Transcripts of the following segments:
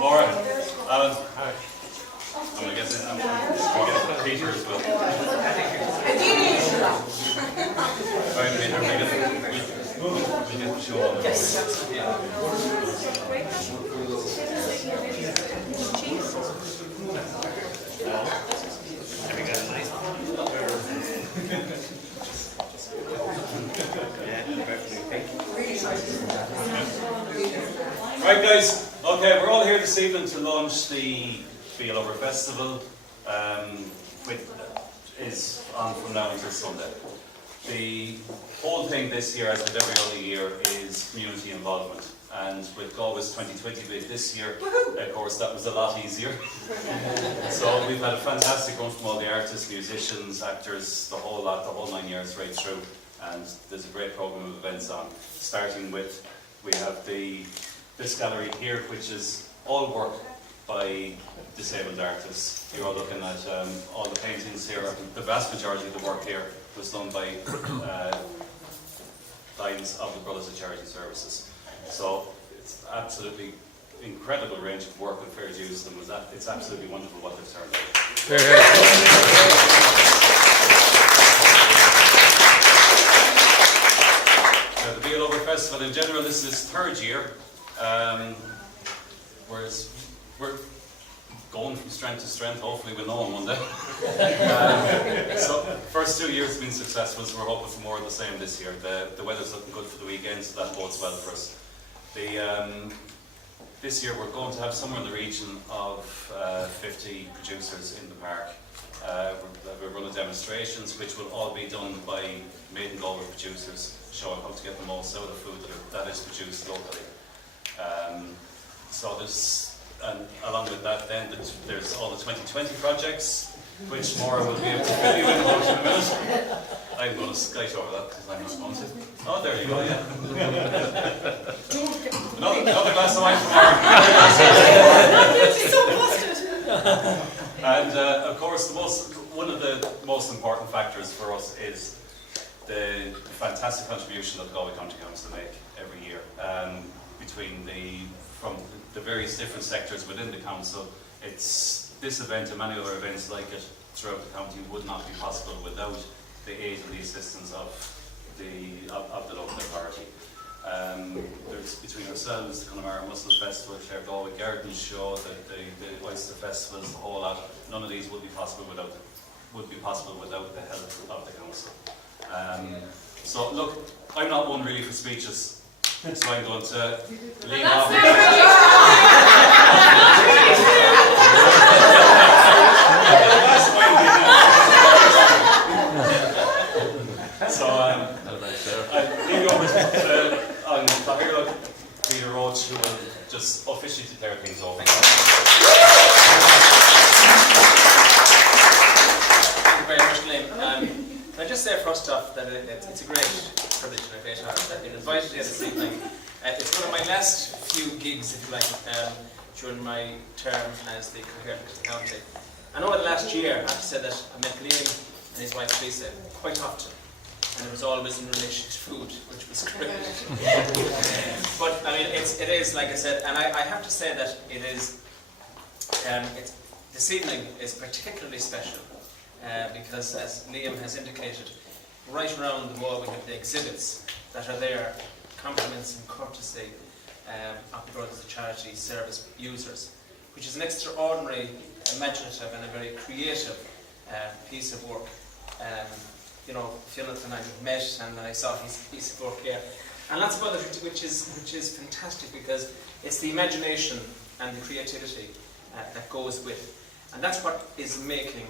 Laura, Alan, I'm going to get this. I'm going to get Peter as well. Right, Peter, we get the show on. Right, guys. Okay, we're all here this evening to launch the Feel Over Festival, which is on from now until Sunday. The whole thing this year, as with every other year, is community involvement. And with Galway's 2020 bid this year, of course, that was a lot easier. So we've had a fantastic run from all the artists, musicians, actors, the whole lot, the whole 9 years right through. And there's a great programme of events on, starting with, we have this gallery here, which is all work by disabled artists. You're all looking at all the paintings here. The vast majority of the work here was done by Lions of the Brothers of Charity Services. So it's absolutely incredible range of work and fair dues to them. It's absolutely wonderful what they've turned out. The Feel Over Festival in general, this is its third year. Whereas we're going from strength to strength, hopefully we'll know on one day. So first 2 years have been successful, so we're hoping for more of the same this year. The weather's looking good for the weekend, so that bodes well for us. This year we're going to have somewhere in the region of 50 producers in the park. We're running demonstrations which will all be done by made in Galway producers, showing how to get the most out of food that is produced locally. So there's, and along with that then, there's all the 2020 projects, which Maura will be able to fill you in about in a minute. I'm going to skate over that because I'm not going to. Oh, there you go, yeah. another glass of wine for Maura. And of course, one of the most important factors for us is the fantastic contribution that the Galway County Council make every year. From the various different sectors within the council, this event and many other events like it throughout the county would not be possible without the aid and the assistance of the local authority. There's between ourselves, the Connemara Mussel Festival, Clare Galway Garden Show, the Oyster Festivals, the whole lot. None of these would be possible without the help of the council. So look, I'm not one really for speeches. So I'm going to leave off. So I'll leave you over to Peter Roach, who will just officially declare things over. Thank you very much, Liam. Can I just say first off that it's a great privilege and a great honour that I've been invited here this evening. It's one of my last few gigs, if you like, during my term as the Coherent County. I know that last year, I have to say that I met Liam and his wife Teresa quite often, and it was always in relation to food, which was great. But I mean, it is, like I said, and I have to say that it is, this evening is particularly special. Because, as Liam has indicated, right around the wall we have the exhibits that are there, compliments and courtesy of the Brothers of Charity service users, which is an extraordinary, imaginative and a very creative piece of work. Fiona and I met and I saw his piece of work here, and lots of others, which is fantastic because it's the imagination and the creativity that goes with, and that's what is making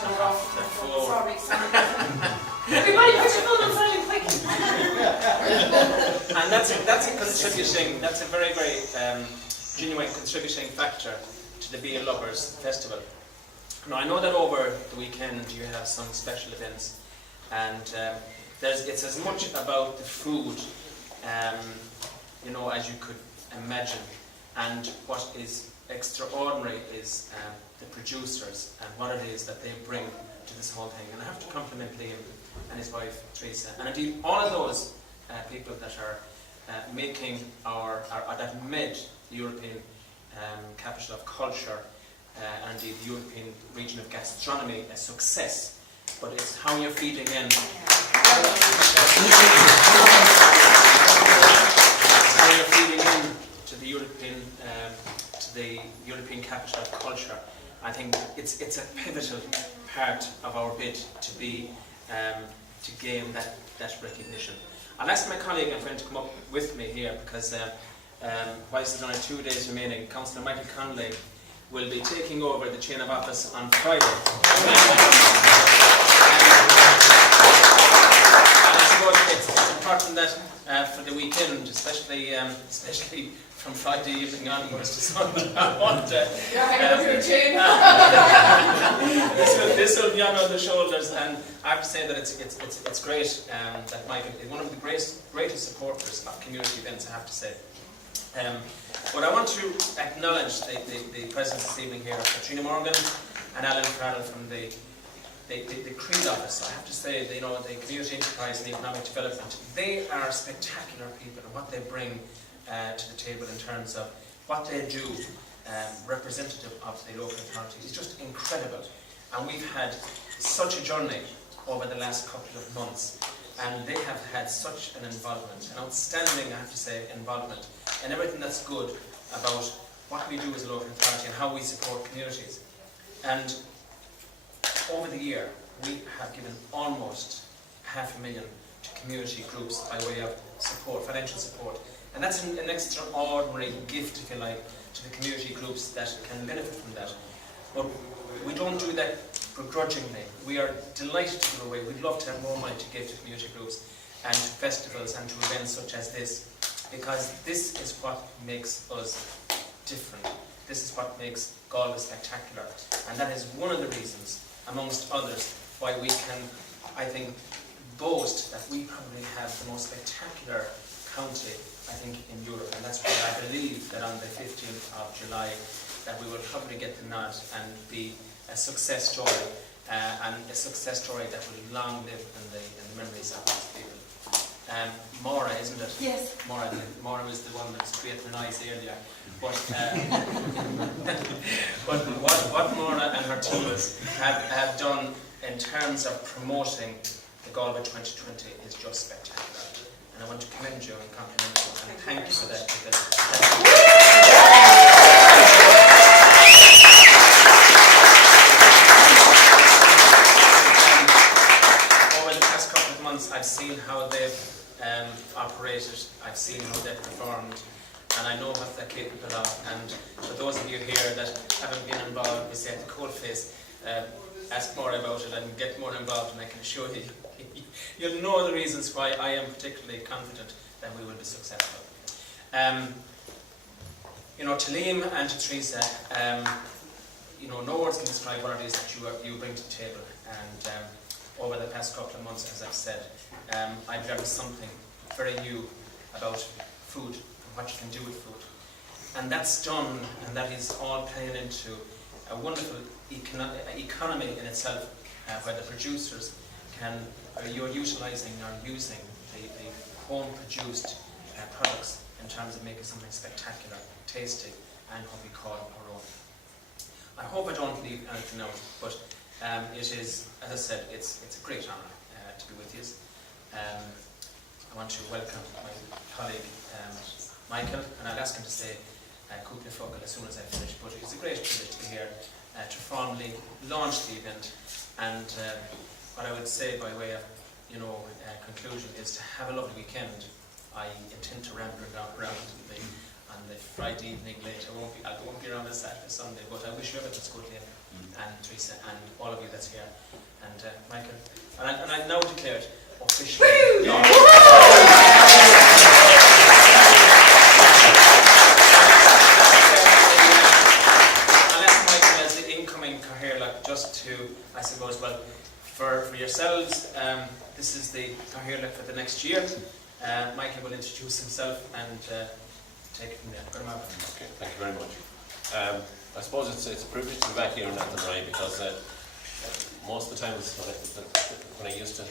the floor. Sorry. Everybody put your phone on silent quick. And that's a contributing, that's a very, very genuine contributing factor to the Being Lovers Festival. Now I know that over the weekend you have some special events, and it's as much about the food as you could imagine, and what is extraordinary is the producers and what it is that they bring to this whole thing. And I have to compliment Liam and his wife Teresa, and indeed all of those people that are making that made the European Capital of Culture and the European Region of Gastronomy a success. But it's how you're feeding in. How you're feeding in to the European Capital of Culture. I think it's a pivotal part of our bid to be to gain that recognition. I'll ask my colleague and friend to come up with me here because whilst there's only 2 days remaining, Councillor Michael Conley will be taking over the chain of office on Friday. And I suppose it's important that for the weekend, especially from Friday evening onwards to Sunday, I want this will be on other shoulders, and I have to say that it's great that Michael is one of the greatest supporters of community events, I have to say. But I want to acknowledge the presence this evening here of Katrina Morgan and Alan Farrell from the Creed office. I have to say, the Community Enterprise and Economic Development, they are spectacular people, and what they bring to the table in terms of what they do, representative of the local authorities, is just incredible. And we've had such a journey over the last couple of months, and they have had such an involvement, an outstanding, I have to say, involvement in everything that's good about what we do as a local authority and how we support communities. And over the year, we have given almost $500,000 to community groups by way of support, financial support. And that's an extraordinary gift, if you like, to the community groups that can benefit from that. But we don't do that begrudgingly. We are delighted to give away. We'd love to have more money to give to community groups and to festivals and to events such as this, because this is what makes us different. This is what makes Galway spectacular. And that is one of the reasons, amongst others, why we can, I think, boast that we probably have the most spectacular county, I think, in Europe. And that's why I believe that on the 15th of July that we will probably get the nod and be a success story, and a success story that will long live in the memories of these people. Maura, isn't it? Yes. Maura was the one that was creating the noise earlier. But, but what Maura and her team have done in terms of promoting the Galway 2020 is just spectacular. And I want to commend you and compliment you and thank you for that. Over the past couple of months, I've seen how they've operated, I've seen how they've performed, and I know what they're capable of. And for those of you here that haven't been involved with, say, the coalface, ask more about it and get more involved, and I can assure you, you'll know the reasons why I am particularly confident that we will be successful. To Liam and to Teresa, no words can describe what it is that you bring to the table. And over the past couple of months, as I've said, I've learned something very new about food and what you can do with food. And that's done, and that is all playing into a wonderful economy in itself, where the producers you're utilising or using the home-produced products in terms of making something spectacular, tasty, and what we call our own. I hope I don't leave anything out, but it is, as I said, it's a great honour to be with you. I want to welcome my colleague Michael, and I'll ask him to say Cúpla Focal as soon as I finish, but it's a great privilege to be here to formally launch the event. And what I would say by way of conclusion is to have a lovely weekend. I intend to ramble around on the Friday evening late. I won't be around on Saturday, Sunday, but I wish you everything's good, Liam, and Teresa, and all of you that's here, and Michael. And I now declare it officially launched. I'll ask Michael as the incoming Cathaoirleach just to, I suppose, for yourselves, this is the Cathaoirleach for the next year. Michael will introduce himself and take it from there. Okay, thank you very much. I suppose it's a privilege to be back here in Athenry because most of the times when I used to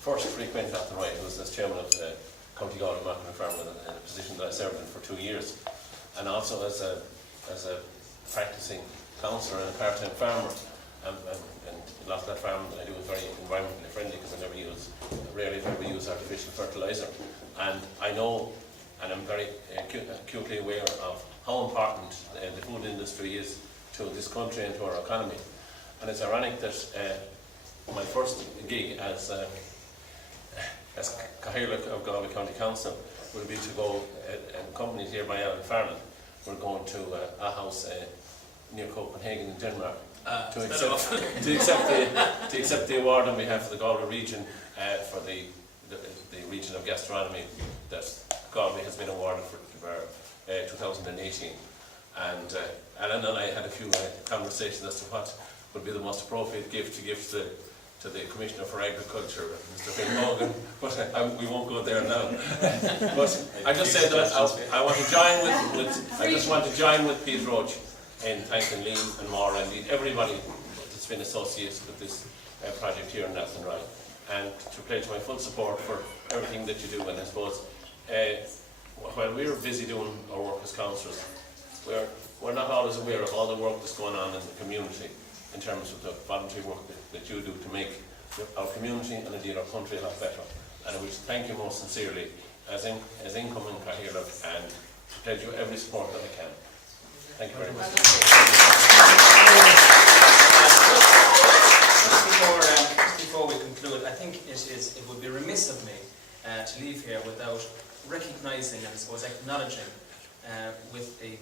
first frequent Athenry, it was as chairman of the County Galway Market and Farm, in a position that I served in for 2 years, and also as a practicing counsellor and a part-time farmer. And a lot of that farming that I do is very environmentally friendly because I rarely ever use artificial fertiliser. And I know, and I'm very acutely aware of how important the food industry is to this country and to our economy. And it's ironic that my first gig as Skylark of Galway County Council will be to go, accompanied here by Alan Farrell. We're going to a house near Copenhagen in Denmark to accept the award on behalf of the Galway region for the region of gastronomy that Galway has been awarded for 2018. And Alan and I had a few conversations as to what would be the most appropriate gift to give to the Commissioner for Agriculture, Mr. Phil Hogan, but we won't go there now. But I just said that I want to join with Pete Roach in thanking Liam and Maura and indeed everybody that's been associated with this project here in Athenry, and to pledge my full support for everything that you do. And I suppose while we're busy doing our work as councillors, we're not always aware of all the work that's going on in the community in terms of the voluntary work that you do to make our community and indeed our country a lot better. And I wish to thank you most sincerely as incoming Cathaoirleach, and to pledge you every support that I can. Thank you very much. Just before we conclude, I think it would be remiss of me to leave here without recognising and I suppose acknowledging with a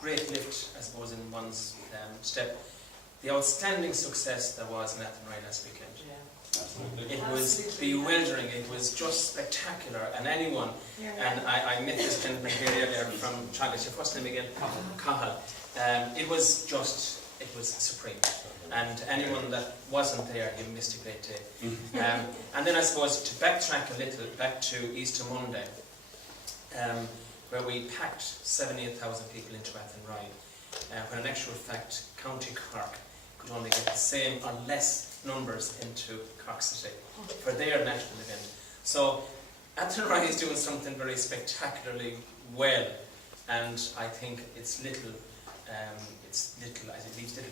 great lift, I suppose, in one's step, the outstanding success there was in Athenry last weekend. It was bewildering, it was just spectacular, and anyone, and I met this gentleman here earlier from Charlotte, your first name again? Cahill. It was supreme, and anyone that wasn't there, you missed a great day. And then I suppose to backtrack a little, back to Easter Monday, where we packed 78,000 people into Athenry, when in actual fact County Cork could only get the same or less numbers into Cork City for their national event. So Athenry is doing something very spectacularly well, and I think it leaves little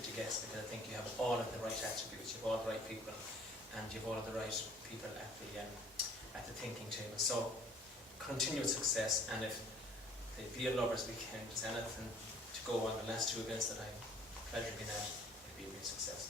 to guess, because I think you have all of the right attributes, you have all the right people, and you have all of the right people at the thinking table. So continued success, and if the beer lovers weekend is anything to go on the last two events that I've pleasure being at, it'll be a great success.